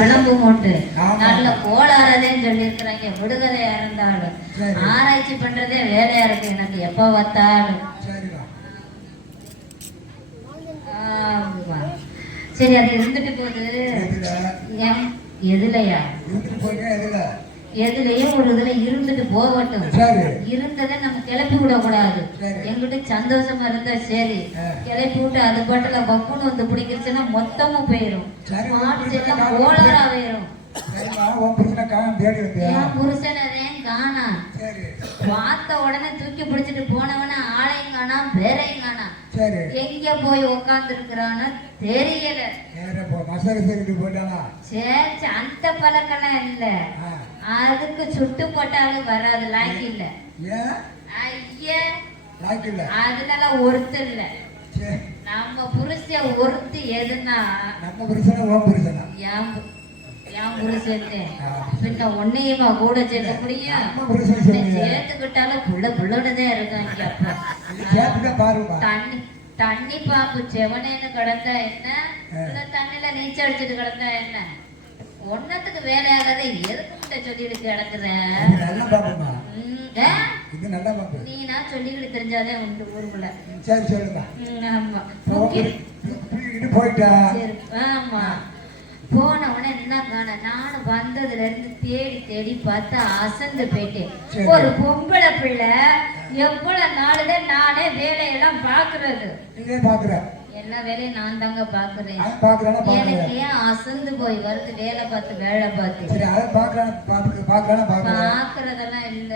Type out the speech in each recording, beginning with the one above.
பழம்பும் உண்டு. நல்ல கோளாறதேன்னு சொல்லியிருக்கிறாங்க. விடுகதையா இருந்தாலும் ஆராய்ச்சி பண்றதே வேலையா இருக்கு எனக்கு எப்ப பார்த்தாலும். சரி அது இருந்துட்டு போகுது. எதுலையா எதுலயும் ஒரு இதுல இருந்துட்டு போகட்டும். இருந்ததை நம்ம கிளப்பி விட கூடாது. எங்கிட்ட சந்தோஷமா இருந்தா சரி, கிளப்பி விட்டு அது பாட்டுல பக்குன்னு வந்து பிடிக்கிறச்சுன்னா மொத்தமும் போயிரும். கோளாறா போயிரும். என் புருஷனதேன் காணா. பார்த்த உடனே தூக்கி பிடிச்சிட்டு போனவன ஆளையும் காணா பேரையும் காணா. எங்க போய் உக்காந்து இருக்கிறான்னு தெரியல. சரி அந்த பழக்கெல்லாம் இல்ல. அதுக்கு சுட்டு போட்டாலும் வராது. லாய்க்கு இல்ல. ஐயா அதனால ஒருத்தர் இல்ல. நம்ம புருஷன் ஒருத்தி எதுனா நம்ம புருஷனா என் புருஷன் பின்ன ஒன்னையுமா கூட சேர்க்க முடியும். சேர்த்துக்கிட்டாலும் புள்ளோடதான் இருக்காங்க. தண்ணி பாம்பு செவனேன்னு கிடந்தா என்ன, தண்ணில நீச்சல் அடிச்சுட்டு கிடந்தா என்ன, ஒன்னத்துக்கு வேலையாகாத எதுக்கு சொல்லிட்டு கிடக்குற. நீ நான் சொல்லிக்கிட்டு தெரிஞ்சாதே உண்டு ஊருக்குள்ள. ஆமா போன உடனே என்ன காண. நானும் வந்ததுல இருந்து தேடி தேடி பார்த்தா அசந்து போயிட்டேன். ஒரு பொம்பளை பிள்ளை எவ்வளவு நாளுதான் நானே வேலையெல்லாம் பாக்குறது. எல்லா வேலையும் நான் தாங்க பாக்குறேன். எனக்கு ஏன் அசந்து போய் வருது வேலை பார்த்து பாக்குறதெல்லாம் இல்ல.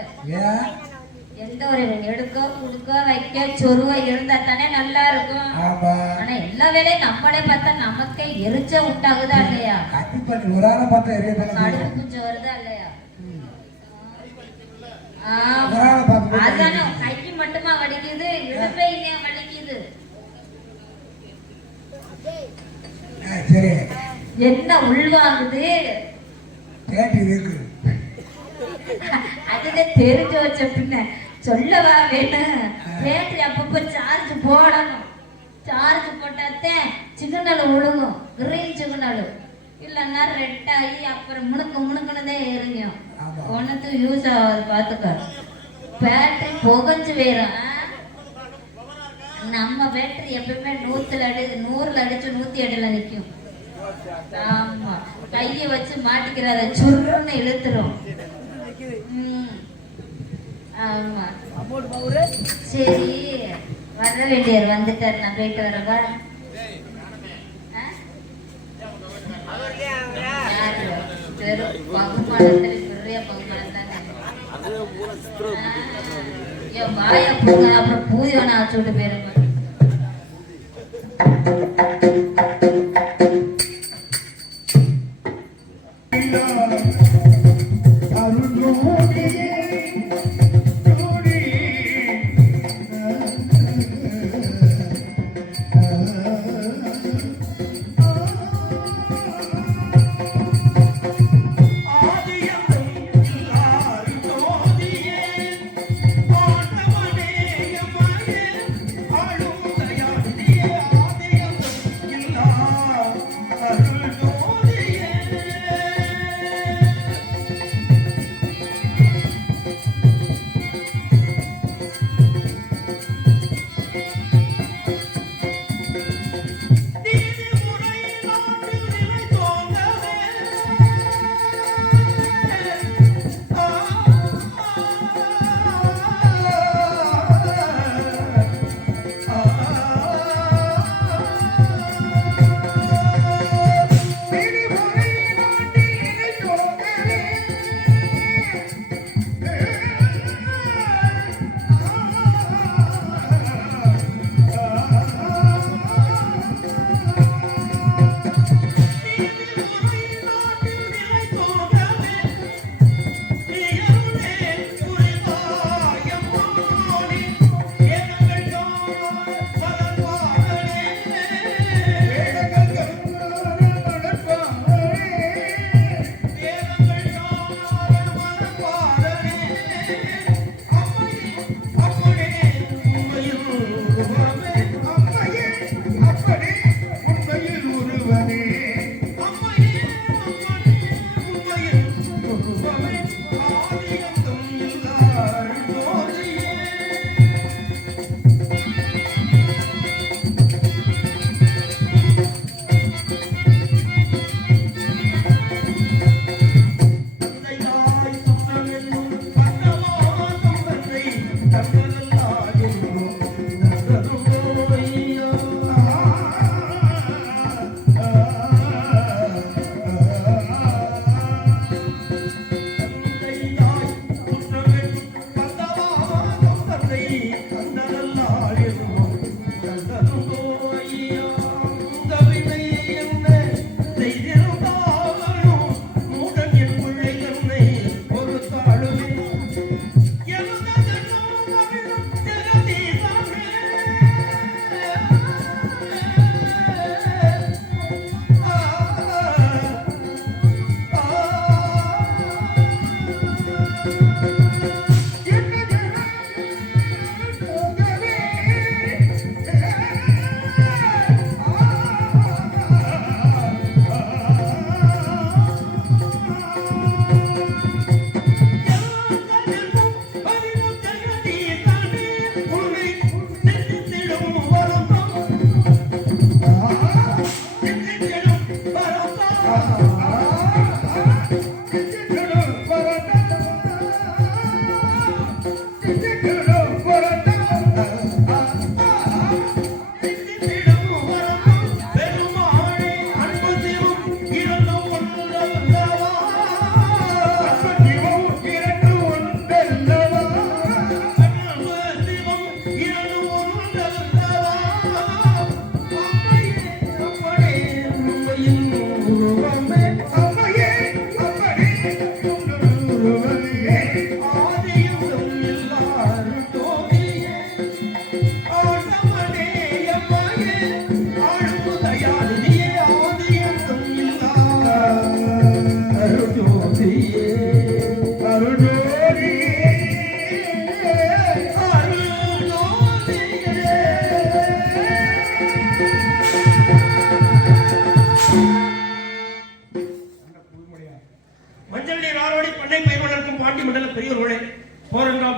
எந்த ஒரு எடுக்க குடுக்க வைக்க சொருவ இருந்தா தானே நல்லா இருக்கும். ஆனா எல்லா வேலையும் நம்மளே பார்த்தா நமக்கே எரிச்ச உண்டாகுதா இல்லையா? கடுப்பு கொஞ்சம் வருதா இல்லையா? அதான கைக்கு மட்டுமா வலிக்குது, இடுப்பே இல்லையா வலிக்குது. என்ன உள்வாங்குது அதுதான் தெரிஞ்சு வச்ச பின்ன சொல்லவா வேணும். பேட்டரி அப்பப்ப சார்ஜ் போடணும். சார்ஜ் போட்டாத்தே சிக்னல் ஒழுங்கும். கிரீன் சிக்னல் இல்லைன்னா ரெட் ஆகி அப்புறம் முணுக்குனதே எரியும். ஒன்னத்துக்கு யூஸ் ஆகாது. பாத்துக்க பேட்டரி புகஞ்சு வேறும். நம்ம பேட்டரி எப்பவுமே 100ல அடிச்சு 107ல நிக்கும். ஆமா கைய வச்சு மாட்டிக்கிறத சுருன்னு இழுத்துரும். ஆமா சரி வர வேண்டியவர் வந்துட்டார். நான் போயிட்டு வரவா? பகுமானத்துல பெரிய பகுமானம் தானே. வாய போங்க அப்புறம் பூதி வேணா ஆச்சு விட்டு போயிருங்க.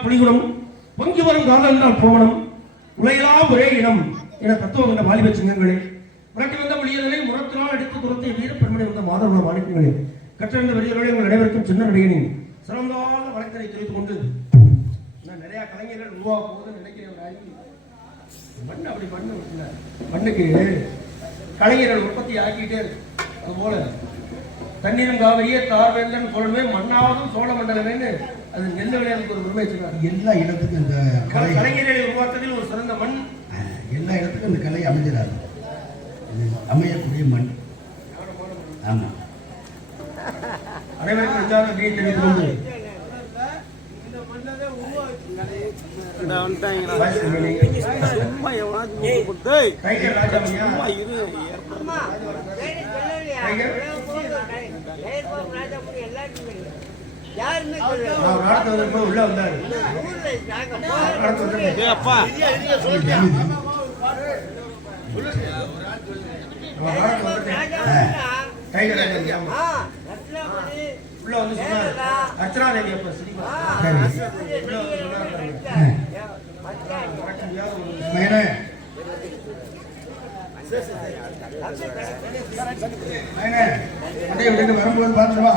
புலிகுணம் பொங்கி வரும் காதல் தான் போவனம் உலகெல்லாம் ஒரே இனம் என தத்துவம் என்ற வாலிப சிங்கங்களே புரட்டி வந்த மொழியதனை முரத்தினால் அடித்து துரத்தை வீர பெருமனை வந்த மாதவ மாணிக்கங்களே கற்றிருந்த வெளியவர்களே உங்கள் அனைவருக்கும் சின்ன நடிகனின் சிறந்தான வழக்கத்தை தெரிவித்துக் கொண்டு நான் நிறைய கலைஞர்கள் உருவாக போகுதுன்னு நினைக்கிறேன். மண் அப்படி மண்ணுக்கு கலைஞர்கள் உற்பத்தி ஆக்கிட்டே இருக்கு. அதுபோல தண்ணீரும் காவிரியே தார்வேந்தன் கொள்வே மண்ணாவதும் சோழ மண்டலமேன்னு அது நெல் விளையாட்டுக்கு ஒரு உரிமை வச்சிருக்காங்க. எல்லா இடத்துக்கும் இந்த கலைஞர்களை உருவாக்கத்தில் ஒரு சிறந்த மண் எல்லா இடத்துக்கும் இந்த கலை அமைஞ்சிடாது. அமையக்கூடிய மண். ஆமா, அனைவருக்கும் விசாரணை தெரிவித்துக் கொண்டு உள்ள வந்தாரு. உள்ள வந்து சொன்னாரு அர்ச்சனா தேவி அப்ப வரும்போது பார்த்துவா.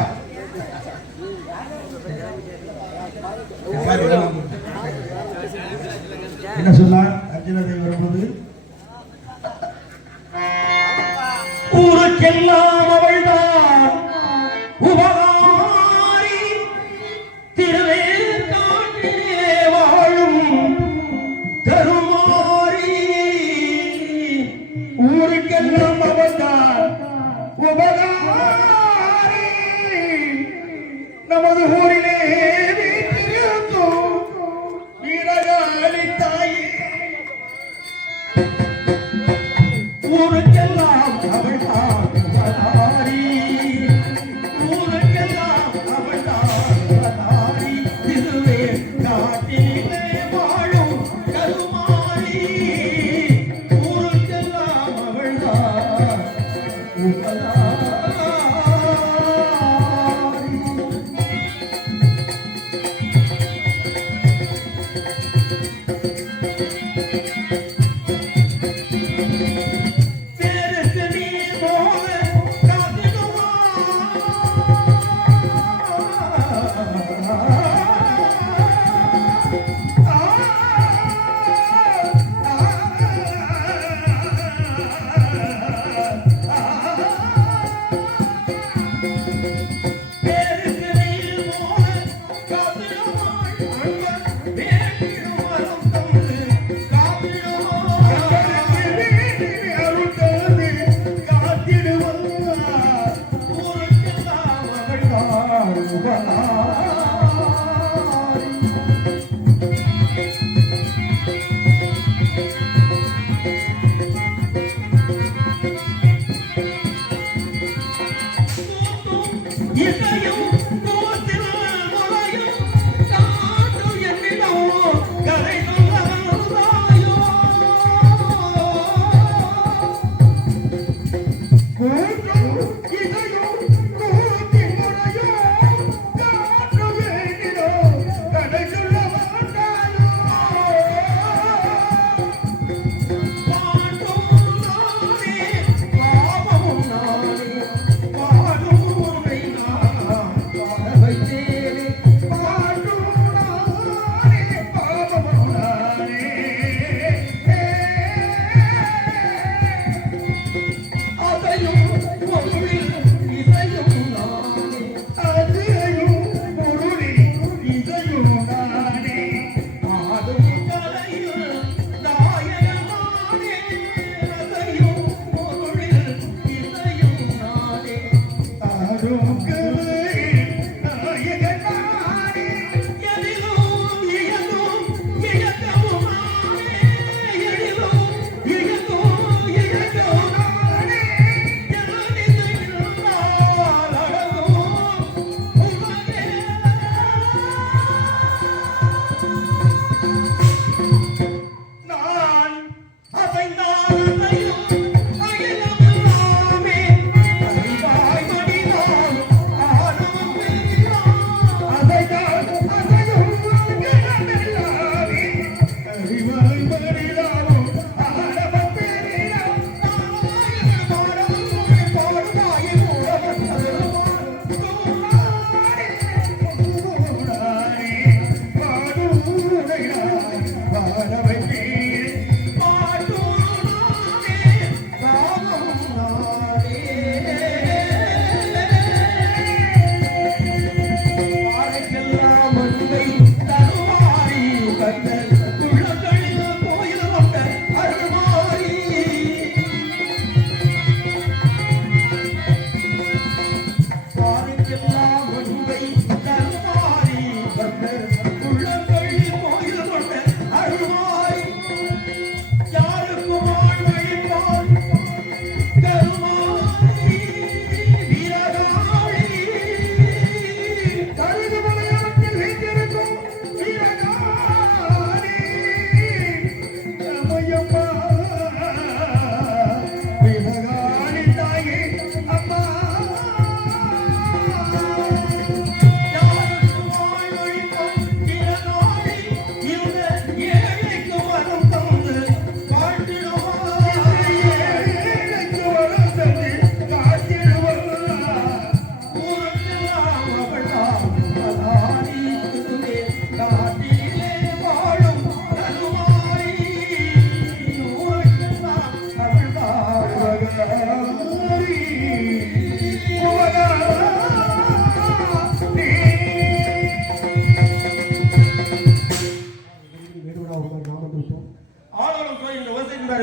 என்ன சொன்னார் அர்ச்சனா தேவி வரும்போது? ஊருக்கெல்லாம் அவள்தான் உபகாரி திருவேற்காட்டிலே வாழும் கருமாரி. ஊருக்கெல்லாம் அவள்தான் உபகாரி நமது ஊரிலே வீட்டிருக்கும் வீரகாளி தாயே. ஊருக்கெல்லாம் அவள்தான் உபகாரி ஊருக்கெல்லாம் அவள்தான் உபகாரி திருவேற்காட்டிலே வாழும் கருமாரி. ஊருக்கெல்லாம் அவள்தான் உபகாரி.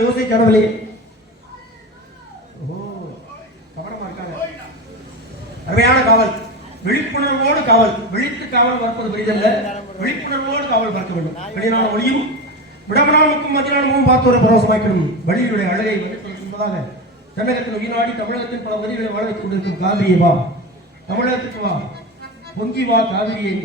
யோசிக்கவில்லை. கவனமா இருக்காங்க. அருமையான காவல், விழிப்புணர்வோடு காவல். விழித்து காவல் பார்ப்பது பெரிதல்ல, விழிப்புணர்வோடு காவல் பார்க்க வேண்டும். வெளிநாள் ஒளியும் விடமனாமுக்கும் மதினாமும் பார்த்தோரை பரவசமாக்கணும். வழியுடைய அழகை என்பதாக தமிழகத்தின் உயிராடி தமிழகத்தின் பல வரிகளை வாழ வைத்துக் கொண்டிருக்கும் காவிரியை வா, தமிழகத்துக்கு வா, பொங்கி வா காவிரியை.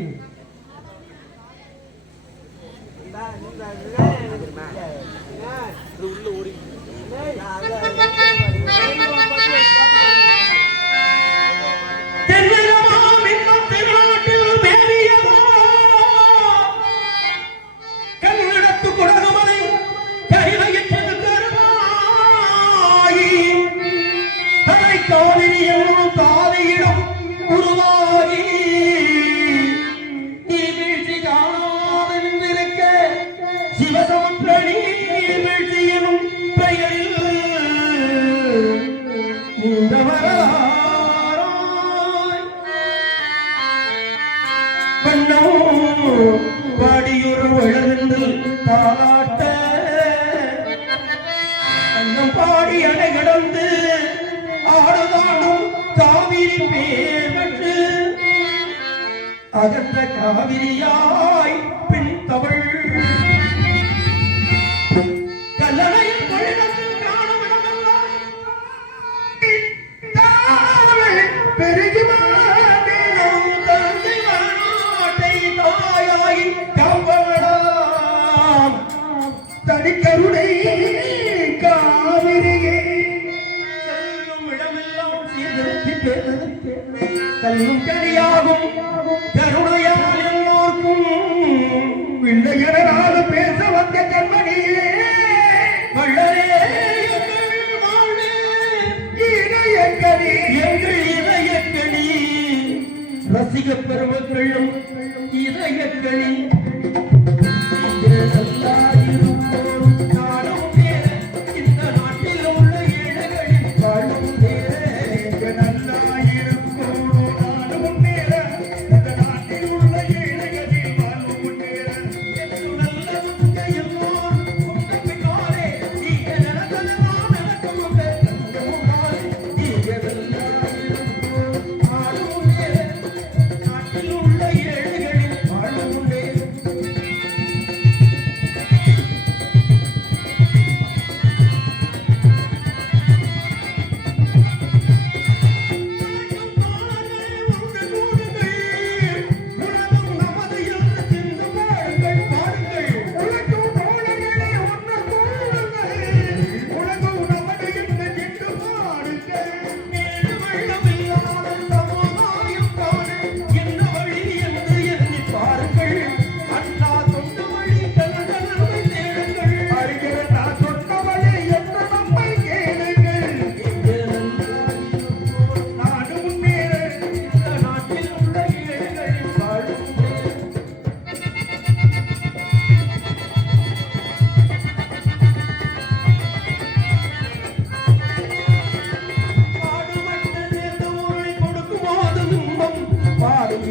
பாடியொரு வழந்து தாளாட்ட கண்ணம் பாடி அணை கடந்து ஆடுதாடும் காவிரி பேர் பெற்று அகன்ற காவிரியாய் பின் தவள் கல்லணையில் பழிடத்தில் காணவிடமெல்லாம் பெருகி தனிக்கருணை காவிரியே செல்லும் இடமெல்லாம் சீர்திருத்தி கல்லும் கனியாகும் கருணையால் எல்லோருக்கும் விண்ணையனால பேச வந்த கண்மணியே வள்ளலே இதயக்கணி எங்கள் இதயக்கணி ரசிக பெருமக்களும் இதயக்கணி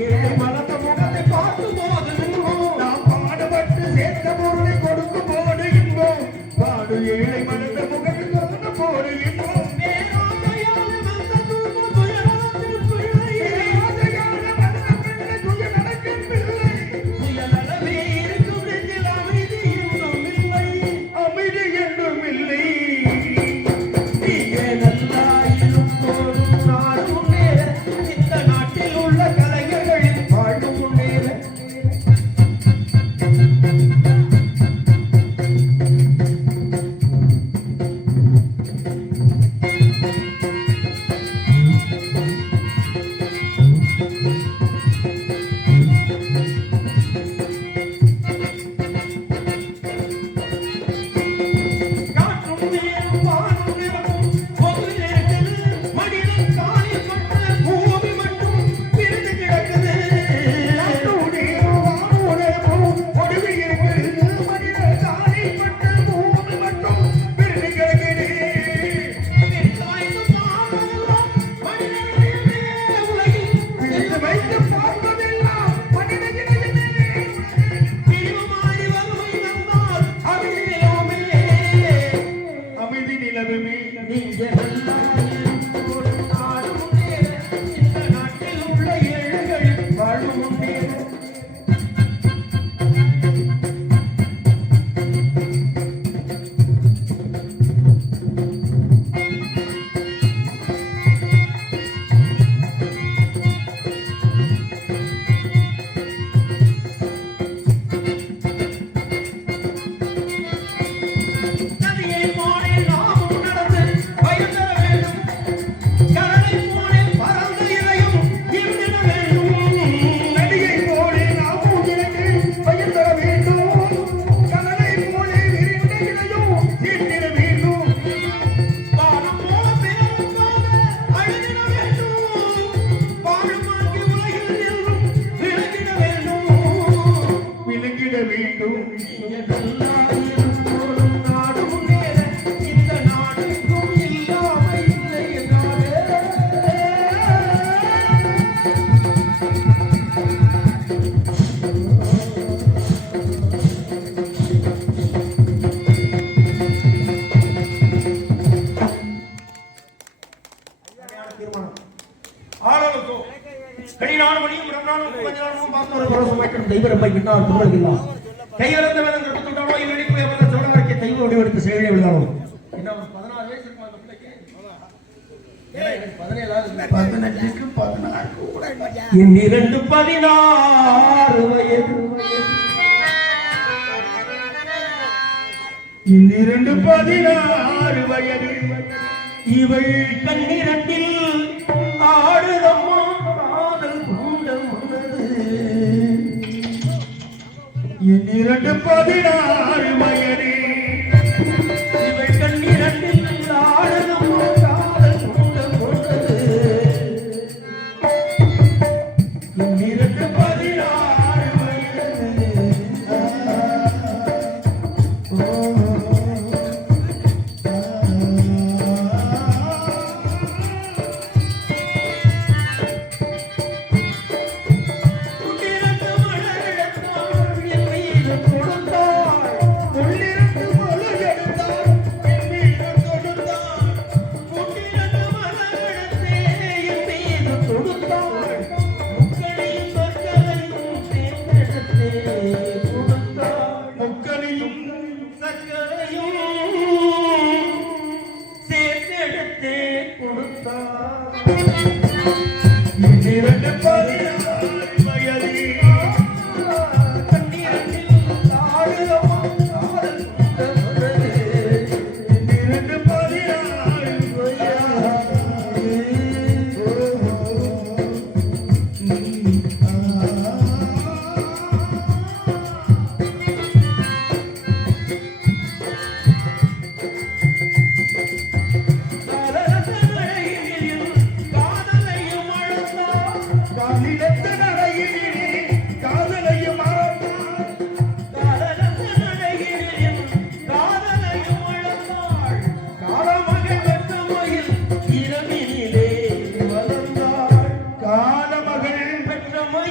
ஏழை மலர்ந்த முகத்தை பார்க்கும் போது நாம் பாடுபட்டு சேர்த்த பொருளை கொடுக்கும் போது இன்பம் பாடு ஏழை மனத முகத்தை கொடுக்கும் போது இன்பம் பேராசையால் வந்த துன்பம் துயரத்தில் பிள்ளை ஆசையான மனத பெண்ணை துய நடக்கும் பிள்ளை சுயநலமே இருக்கும் நெஞ்சில் அமைதி என்றும் இல்லை அமைதி என்றும் இல்லை நீயே நல்லாயிரும் போதும் நாடு முன்னேற இந்த நாட்டில் உள்ள கலைஞர்களின் வாழ்வு முன்னேற காற்றும் நேரும் வானும் நிறமும் பொது இருக்குது மனிதன் காலில் பட்ட பூமி மட்டும் பிரிந்து கிடக்குது ஒடுவி இருக்கிறது மனித காலைப்பட்ட பூமி மட்டும் பிரிந்து கிடக்குது பிரித்தாய்ந்து பார்ப்பதெல்லாம் மனிதர்களே உலகில் பிரித்து வைத்து பார்ப்பதெல்லாம் மனித இனத்திலே பிரிவுமாறி வறுமை வந்தால் அழியலாமே அமைதி நிலவுமே நீங்க நல்லாயிரும் போதும் நாடு முன்னேற இந்த நாட்டில் உள்ள ஏழைகளின் வாழ்வு முன்னேற நதியை போலே நாமும் நடந்து பயந்தர வேண்டும் கடலை போலே பறந்த இறையும் இருந்திட வேண்டும் நதியை போலே நாமும் இறங்கி பயிர் தர வேண்டும் கடலை போலே விரிந்த இலையும் தீட்டிட வேண்டும் வானம் போல பிறருக்காக அழுதிட வேண்டும் வாழுமாக்கி உலகில் நின்றும் விலகிட வேண்டும் விலகிட வேண்டும் நல்லாயிரும் போதும் நாடு முன்னேற இந்த நாட்டுக்கும் இல்லாமை இல்லை என்றாலே பதினெட்டுக்கு 16 கூட என்னிரண்டு 16 வயது இன்னிரண்டு 16 வயது இவள் கண்ணிரண்டில் ஆடுதம்மா காதல் கொண்டம் இன்னிரண்டு 16 வயது இவள் கண்ணிரண்டில் ஆடுதம்மா காதல் கொண்டம் என்னிரண்டு 16 வயது குட்டிரண்டு மலரெடுத்தாள் என் மீது கொடுத்தாள் உள்ளிருந்து மலர் எடுத்தாள் என் மீது கொடுத்தாள் குட்டிரண்டு மலரெடுத்தே என் மீது கொடுத்தாள் முக்களையும் சொற்களையும் தேர்ந்தெடுத்தே கொடுத்தாள் முக்கனையும் சர்க்கரையும் சேர்த்தெடுத்தே கொடுத்தாள் இன்னிரண்டு 16 வயது கண்ணீரில் ஆடுதம்மா காதல் கொண்டது இன்னிரண்டு 16 காதலையும் அழந்தாள் காலிலத்த நடையிலே காதலையும் மறந்தாள் காதலையும் அழந்தாள் காலமகள் வெற்றமையில் இரவினிலே வளர்ந்தாள் காலமகள் வெற்றமையில்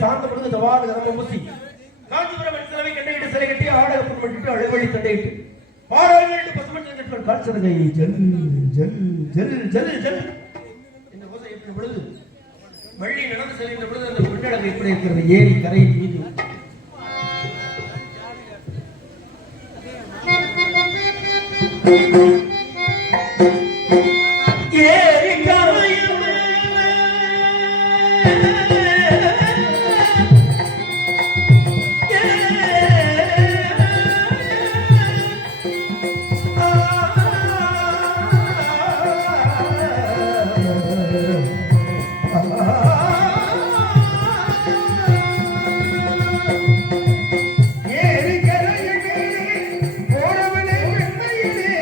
சார்ந்த பொழுது ஜவாது கதம முசி காஞ்சிபுரம் செலவை கண்டையிட்டு சிலை கட்டி ஆடகப்புறம் பண்ணிட்டு அழுவழி தண்டையிட்டு பாராளுமன்ற பசுமன் கட்டல் காட்சதகை ஜல் ஜல் ஜல் ஜல் ஜல் இந்த ஓசை எப்படி பொழுது வள்ளி நடந்து செல்கின்ற பொழுது அந்த பொன்னடகு எப்படி இருக்கிறது ஏரி கரை மீது ஏரி கரையில் ஏரி கரையிலே போறவனே வெண்ணையிலே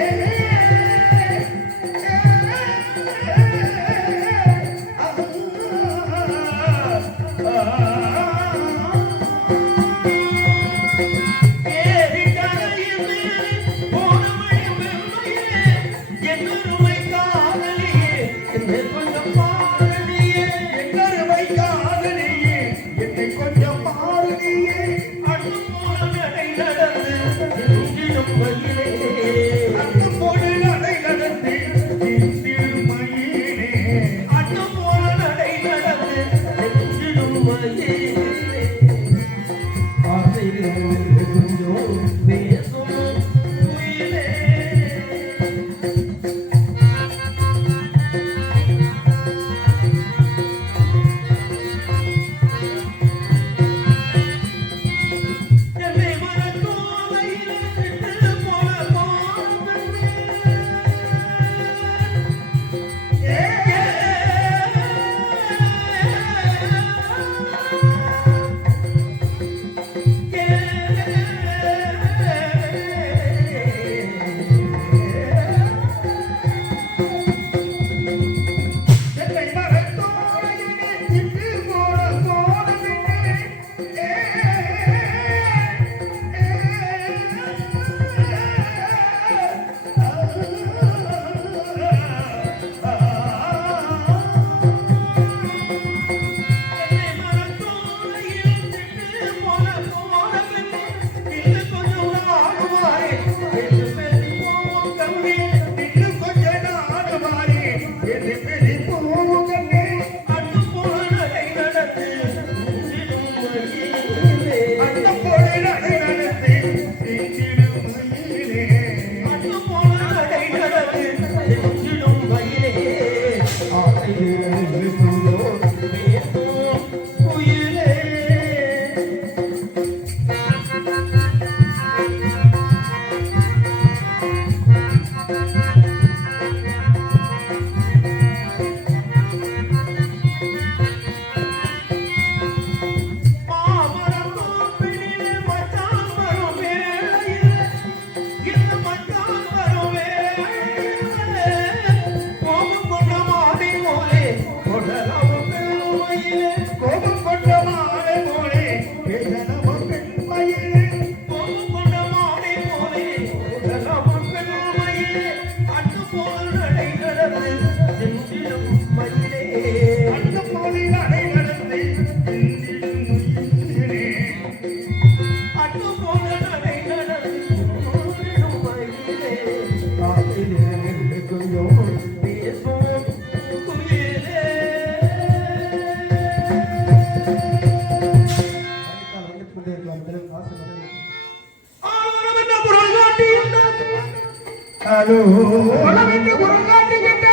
உளவிட்டு குரங்காட்டுகிட்ட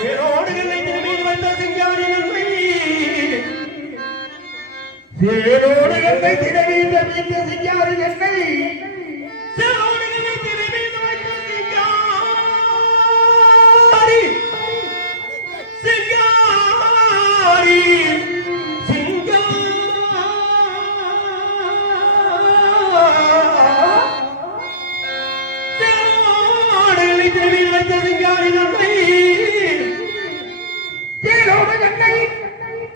சேரோடு என்னை திரவீந்த வீந்த சிங்காரி என்னை சேரோடு என்னை திரவீந்த வைத்த சிங்காரி சிங்காரி சேரோடு என்னை திரவீந்த வைத்த சிங்காரி என்னை சேரோடு என்னை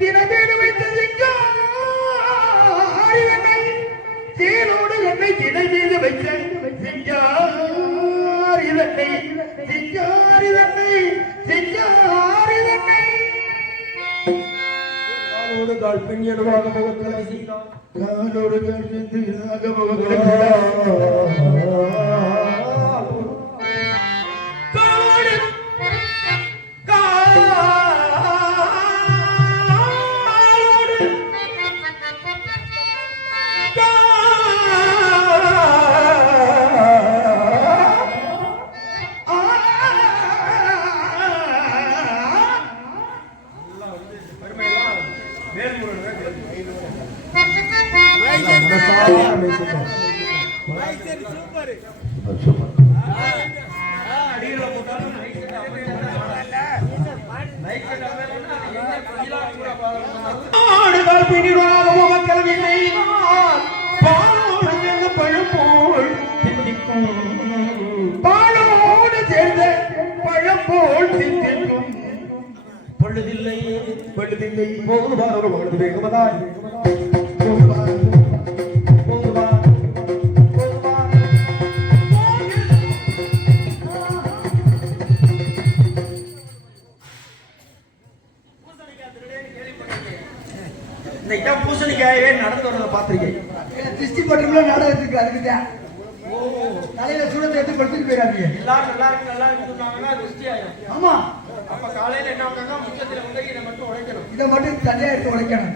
திரவீந்து வைத்த சேலோடு என்னை திடை மீது வைத்த சிங்காரி தன்னை சிங்காரி தன்னை சிங்காரி தன்னை காலோடு கால் பெண் எடுவாக முகத்தில் வீசினான் காலோடு கால் பெண் எடுவாக முகத்தில் பாலோடு சேர்ந்த பழப்போல் தித்திக்கும் பழுதில்லை பழுதில்லை போதுமாறு மகளது வேகமதாய் பூசணிக்காயே நடந்து வரத பாத்திருக்கேன். திருஷ்டி பட்டம்ல நாடகத்துக்கு அதுக்குதான் தலையில சூடத்தை எடுத்து படுத்துட்டு போயிடாதீங்க. எல்லாரும் நல்லா இருக்கு சொன்னாங்கன்னா திருஷ்டி ஆயிடும். ஆமா, அப்ப காலையில என்ன பண்ணா முச்சத்தில வந்து இதை மட்டும் உடைக்கணும். இதை மட்டும் தனியா எடுத்து உடைக்கணும்.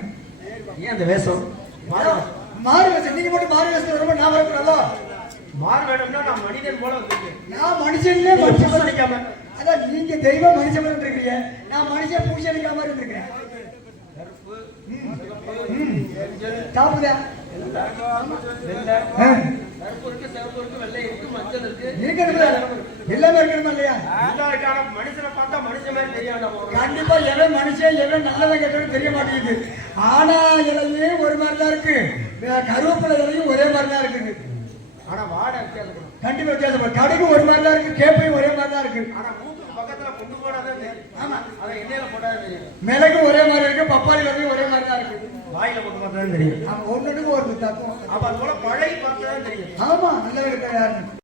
ஏன் அந்த வேஷம் மாறு வேஷம் நீங்க மட்டும் மாறு வேஷம் ரொம்ப நான் வரக்கூடாதோ? மாறு வேணும்னா நான் மனிதன் போல வந்துருக்கேன். நான் மனுஷன்ல மனுஷன் பூசணிக்காம அதான் நீங்க தெய்வம் மனுஷன் மாதிரி இருக்கீங்க, நான் மனுஷன் பூசணிக்கா மாதிரி இருந்திருக்கேன். சாப்பிடுதா எல்லாமே இருக்கணுமா இல்லையா? மனுஷனை பார்த்தா மனுஷன் மாதிரி தெரியாத கண்டிப்பா எவன் மனுஷன் எவன் நல்லவன் கெட்டவன் தெரிய மாட்டேங்குது. ஆனா இலையும் ஒரு மாதிரி தான் இருக்கு, கருவேப்பிலை இலையும் ஒரே மாதிரி தான் இருக்குது. ஆனா வாடை வித்தியாசப்படும். கண்டிப்பா வித்தியாசப்படும். கடுகு ஒரு மாதிரி தான் இருக்கு, கேப்பையும் ஒரே மாதிரி தான் இருக்கு. ஆனா மூக்கு பக்கத்துல கொண்டு போனாதான் தெரியும். ஆமா, அதை எண்ணெயில போட்டாதான் தெரியும். மிளகு ஒரே மாதிரி இருக்கு, பப்பாளி விலையும் ஒரே மாதிரி தான் இருக்கு. வாயில போட்டு பார்த்தாதான் தெரியும். அவன் ஒண்ணுக்கு ஒரு தத்துவம். அப்ப அது போல பழகி பார்த்தாதான் தெரியும். ஆமா, நல்ல இருக்க யாருன்னு